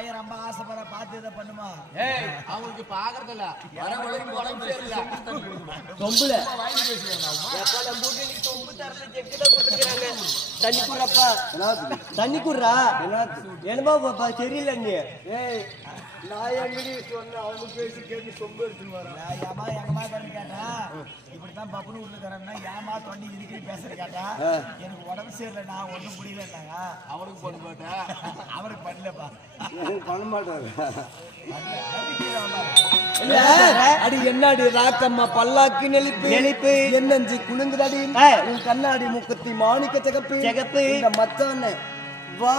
பையன் ரொம்ப ஆசைப்படுற பார்த்து இதை பண்ணுமா? ஏய் அவங்களுக்கு பாக்குறது இல்ல வர வரைக்கும் உடம்பு சரியில்லை தொம்புல வாங்கி பேசுறாங்க எப்ப நம்ம ஊர்ல நீ தொம்பு தரல ஜெக்கு தான் கொடுத்துறாங்க தண்ணி குறப்பா தண்ணி குறா என்னமா பாப்பா சரியில்லை நீ ஏய் நான் எங்கடி சொன்ன அவங்க பேசி கேட்டு சொம்பு எடுத்துன்னு வரேன். ஏமா எங்கம்மா தரேன்னு கேட்டா இப்படித்தான் பப்புனு வீட்டுல தரேன்னா ஏமா தொண்டி இதுக்கு பேசுற கேட்டா எனக்கு உடம்பு சரியில்லை நான் ஒன்றும் முடியலன்னாங்க. அவனுக்கு பண்ண மாட்டேன் அவருக்கு பண்ணலப்பா பண்ண மாட்டாரு அடி என்னடி ராக்கம்மா பல்லாக்கு நெளிப்பு என்னஞ்சி குலுங்குதடி உன் கண்ணாடி முக்கத்தி மாணிக்க சிகப்பு இந்த மச்சான வா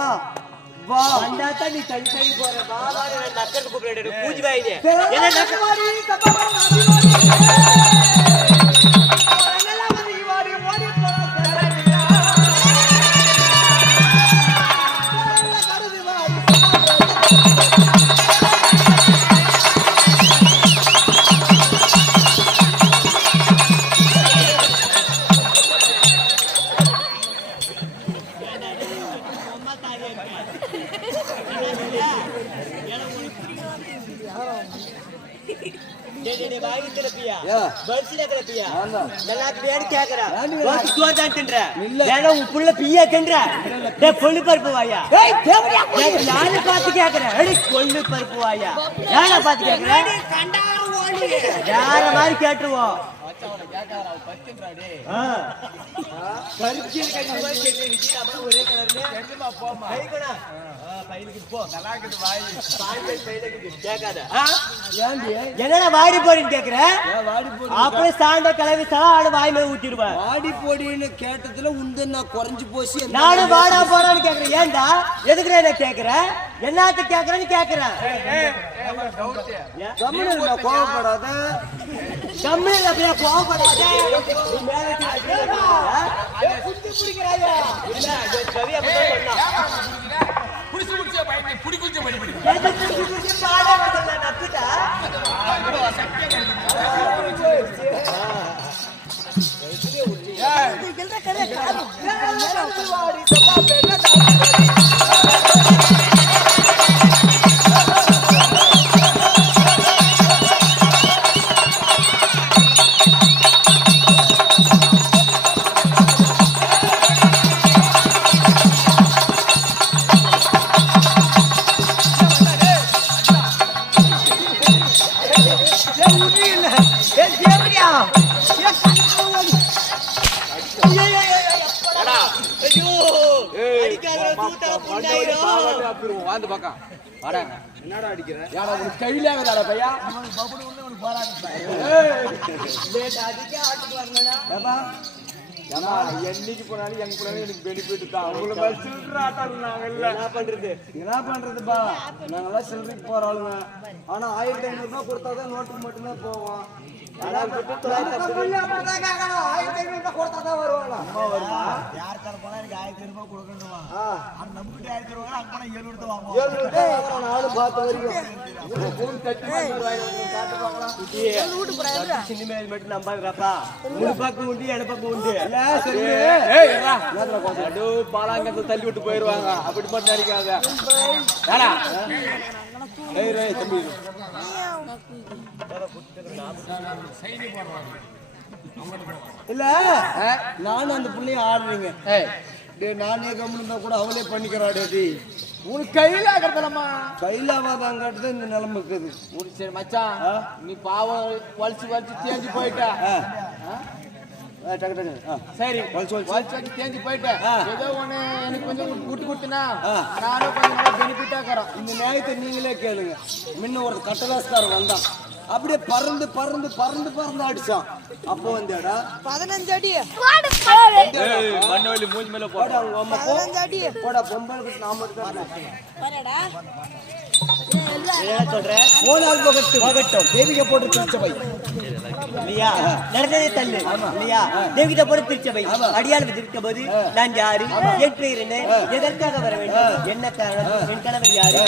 வா வந்தாத்தா நீ தனி தனி போற பாபாரு நக்கர் கூப்பிடுற பூஜை வாயினே என்ன நக்கமாரி கேட்டுருவோம் என்னடா வாடி போடின்னு கேக்குற அப்படியே சாண்ட கிளவி சாடு வாய் மேல ஊத்திடுவேன். வாடி போடின்னு கேட்டதுல உந்து நான் குறைஞ்சு போச்சு. நானும் வாடா போறான்னு கேக்குறேன். ஏன்டா எதுக்குற என்ன கேக்குறேன் என்னத்து கேக்குறேன்னு கேக்குறேன். கோவப்படாத தமிழ் அப்படியே கோவப்படாத என்னடா அடிக்கிற கையிலாங்கடா பையா என்னைக்கு போனாலும் எங்க போனாலும் எனக்கு பெனிஃபிட் தான். அவங்கள மாதிரி சில்லற ஆட்டாங்க. என்ன பண்றதுப்பா நாங்கெல்லாம் சில்லறைக்கு போற ஆளுங்க. ஆனா 1500 ரூபாய் கொடுத்தாதான் நோட்டுக்கு மட்டும்தான் போவோம். 1500 கொடுத்தாதான் வருவாங்க. யாருக்கார போனா எனக்கு 1500 ரூபாய் கொடுக்கணுமா? நம்மகிட்ட 1500 ரூபாய் அங்க போனா 700 தான் வாங்குவோம். 700 நானும் பார்த்து வரைக்கும் ஃபோன் தட்டி சினிமேல் மட்டும் நம்பாங்கப்பா. ஒரு பக்கம் உண்டு எட பக்கம் உண்டு. பாலாங்கத்தை தள்ளி விட்டு போயிருவாங்க. அப்படி மட்டும் நினைக்காங்க. தம்பி இல்ல நானும் அந்த பிள்ளைய ஆடுறீங்க. நானே கம்முன்னு கூட அவளே பண்ணிக்கிறாடே. உனக்கு கையில ஆகிறதுலம்மா கையிலாவாதாங்காட்டுதான் இந்த நிலைமை இருக்குது. சரி மச்சான் நீ பாவம் வலிச்சு தேஞ்சு போயிட்டா. சரி வலிச்சு தேஞ்சு போயிட்டேன். ஏதோ ஒண்ணு எனக்கு கொஞ்சம் விட்டு கொடுத்தனா நானும் கொஞ்சம் நல்லா பெனிஃபிட்டா இருக்கிறோம். இந்த நியாயத்தை நீங்களே கேளுங்க. முன்ன ஒரு கட்டலாஸ்காரர் வந்தான். அப்படியே பறந்து பறந்து பறந்து பறந்து அடிச்சான். அப்போ வந்தேடா 15 அடி மண்ணோலி மூஞ்சி மேல போட அவங்க அம்மா 15 அடி போடா பொம்பளை நாம வரடா என்ன சொல்ற போனால் போகட்டும் தேவிக போட்டு திருச்சபை இல்லையா நடந்ததே தள்ளு இல்லையா தேவிகிட்ட போட்டு திருச்சபை அடியால் திருத்த போது நான் யாரு என் பெயர் என்ன எதற்காக வர வேண்டும் என்ன காரணம் என் கணவர் யாரு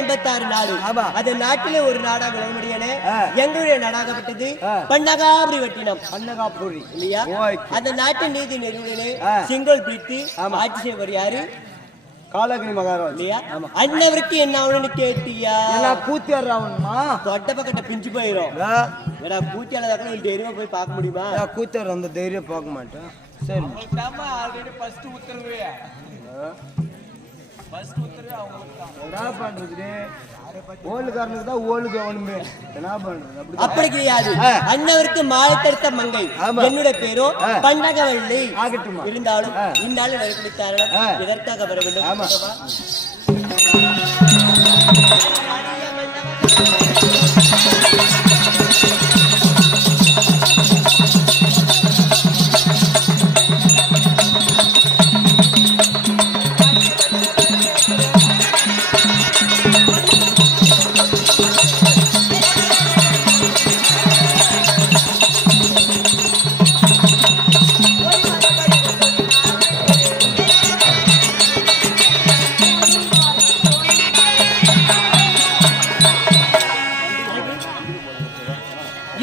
156 நாடு. அந்த நாட்டிலே ஒரு நாடாக விளங்கும்படியான எங்களுடைய நாடாகப்பட்டது பன்னகாபுரிவட்டினம். அன்னகாபுரி இல்லையா? அந்த நாட்டின் நீதி நிறுவனே செங்கோல் பிடித்து ஆட்சி செய்வர் யாரு? காலகிரி மகாராஜ் இல்லையா? அண்ணவருக்கு என்ன ஆகணும்னு கேட்டியா? பூத்தி வர்றாவணுமா? தொட்ட பக்கத்தை பிஞ்சு போயிடும். ஏடா பூத்தியாளதாக்க ஒரு தைரியமா போய் பார்க்க முடியுமா? கூத்தி வர அந்த தைரியம் பார்க்க மாட்டேன். சரி ஆல்ரெடி ஃபர்ஸ்ட் உத்தரவு என்ன பண்றது? ஓலுக்காரனுக்கு தான் ஓலுக்கு ஒண்ணுமே என்ன பண்றது? அப்படி கிடையாது. அண்ணவருக்கு மாலை தடுத்த மங்கை. என்னுடைய பேரோ பன்னகவள்ளி. ஆகட்டுமா? இருந்தாலும் இந்நாள் நெருக்கடி காரணம் எதற்காக வர வேண்டும்?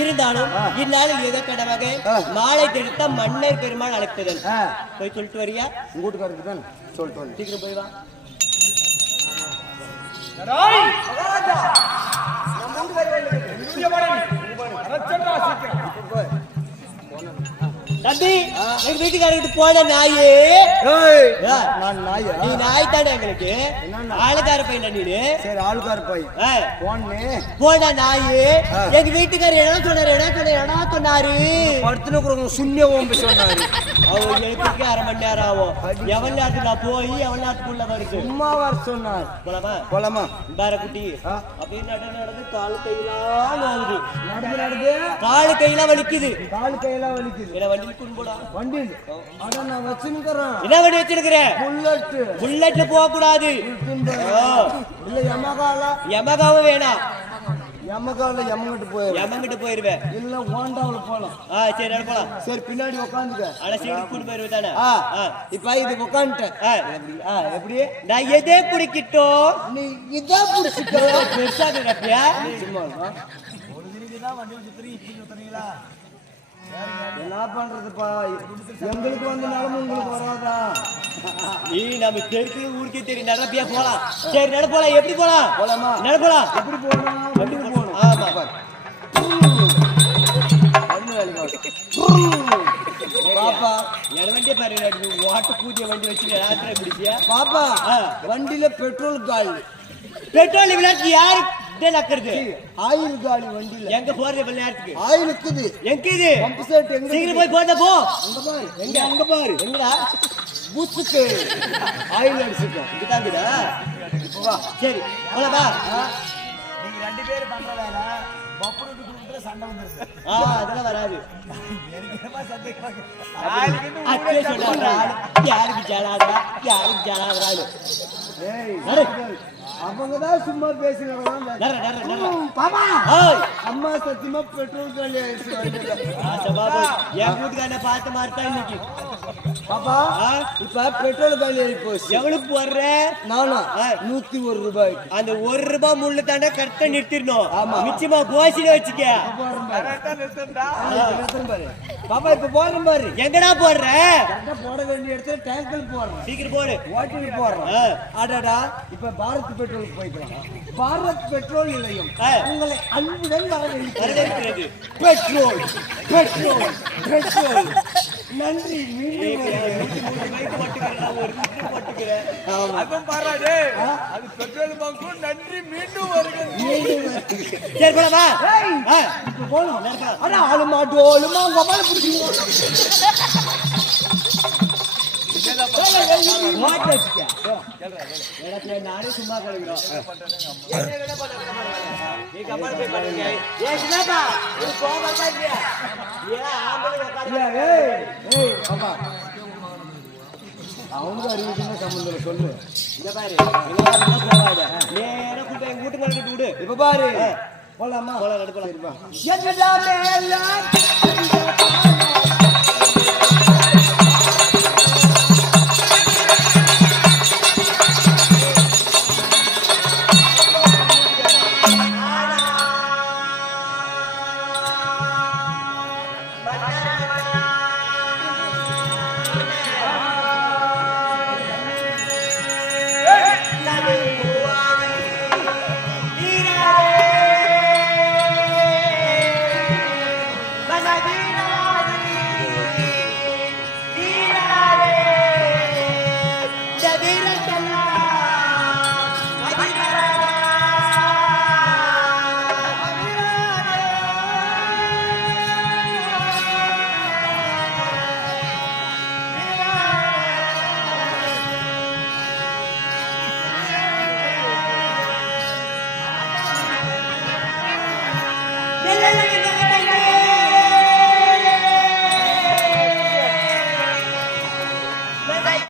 இருந்தாலும் இந்நாளில் எதற்கடமாக மாலை தெடுத்த மன்னர் பெருமாள் அழைப்பதன் போய் சொல்லிட்டு வரியா? உங்க வீட்டுக்காரருக்கு தான் சொல்லிட்டு சீக்கிரம் போய் வா. தம்பி, எங்க வீட்டுக்காரர்கிட்ட போன நாயே. நான் நாயா? நீ நாய் தானே எங்களுக்கு. ஆளுக்கார பையன் நீனு. சரி ஆளுக்கார போய் போன நாயே. எங்க வீட்டுக்காரர் என்ன சொன்னாரு? படுத்துன்னு சுண்ணிய ஓம்பு சொன்னாரு. அவன் எழுத்துக்கு 1/2 மணி நேரம் ஆகும். எவ்வளவு நேரத்துக்கு நான் போய் எவ்வளவு நேரத்துக்குள்ள வருது? சும்மா வர சொன்னார். போலாமா பார குட்டி அப்படியே நடந்து காலு கையெல்லாம் நோவுது. நடந்து காலு கையெல்லாம் வலிக்குது. வண்டியில் நான் வச்சிருக்கிறேன். என்ன வண்டி வச்சிருக்கிற? புல்லட்ல போக கூடாது. இல்ல யமகாவும் வேணாம். எம்மங்கிட்ட போயிருவேன். இல்ல ஹோண்டாவுல போலாம். சரி நட போலாம். சரி பின்னாடி உட்காந்துக்க. ஆனா சீட்டு கூட்டு போயிருவே தானே. இப்ப இது உட்காந்துட்டேன். எப்படி நான் எதே குடிக்கிட்டோம்? நீ இதே குடிச்சிட்டோ? பெருசா இருப்பியா? என்ன பண்றதுப்பா? எங்களுக்கு வந்து நிலம உங்களுக்கு வராதா? நீ நம்ம தெருக்கு ஊருக்கே தெரியும். நடப்பியா போலாம். சரி நட போலாம். எப்படி போலாம்? போலாமா? நட போலாம். எப்படி போகணும்? வண்டிக்கு போகணும். ஆமா பாப்பா வண்டியை பாரு. ஓட்ட பூஜை வண்டி வச்சு ராத்திரி பிடிச்சியா? பாப்பா வண்டியில பெட்ரோல் காலி. பெட்ரோல் விளையாட்டு யாரு நக்கிறது? ஆயில் காலி வண்டியில. எங்க போறது இவ்வளவு நேரத்துக்கு? ஆயில் இருக்குது. எங்க இது? பம்ப் செட் எங்க? சீக்கிரம் போய் போட்டா போ. அங்க பாரு. எங்க? அங்க பாரு. எங்கடா? புஸ்ஸுக்கு ஆயில் அடிச்சுக்க. இதுதாங்கடா. இப்போ வா. சரி போலாம் வா. நீங்க ரெண்டு பேரும் பண்ற வேலை பப்புரு குடுக்குற சண்டை வந்துருச்சு. அதெல்லாம் வராது. எனக்கு என்னமா சந்தேகமா அக்கே சொல்றாங்க. யாருக்கு ஜாலாதா? ஏய் அவங்கதான் சும்மா பேசுறாங்க. பாப்பா அம்மா சத்தியமா பெட்ரோல் காலி ஆயிடுச்சு. என் வீட்டுக்காரனை பார்த்த மாதிரி தான் இன்னைக்கு. பாப்பா இப்ப பெட்ரோல் காலி ஆகி போச்சு. எவ்வளவுக்கு வர்ற? நானும் 101 ரூபாய்க்கு. அந்த 1 ரூபாய் முள்ளு தாண்டா கரெக்டா நிறுத்திடணும். மிச்சமா கோசில வச்சுக்க. பாப்பா இப்ப போடுறேன் பாரு. எங்கடா போடுற? போட வேண்டிய இடத்துல டேங்கல் போடுறேன். சீக்கிரம் போடு. ஓட்டில் போடுறேன். அடடா இப்ப பாரத் பெட்ரோல் போய்க்கலாம். பாரத் பெட்ரோல் நிலையம் உங்களை அன்புடன் வரவேற்கிறது. Petrol petrol petrol. நன்றி. அது பெட்ரோல் பங்கும் நன்றி மீண்டும் வருகிறது. சரி போலாமா? ஆனா ஆளுமா டோலுமா உங்க பிடிச்சிங்க. நானே சும்மா கழுகிறோம். அவனுக்கு அறிவிச்சுன்னா சம்பந்தம் சொல்லு. இங்க பாரு போவாத. நேரா கூட்ட எங்க வீட்டுக்கு விடு. இப்ப பாரு போலாமா? போலாம். சரிப்பா.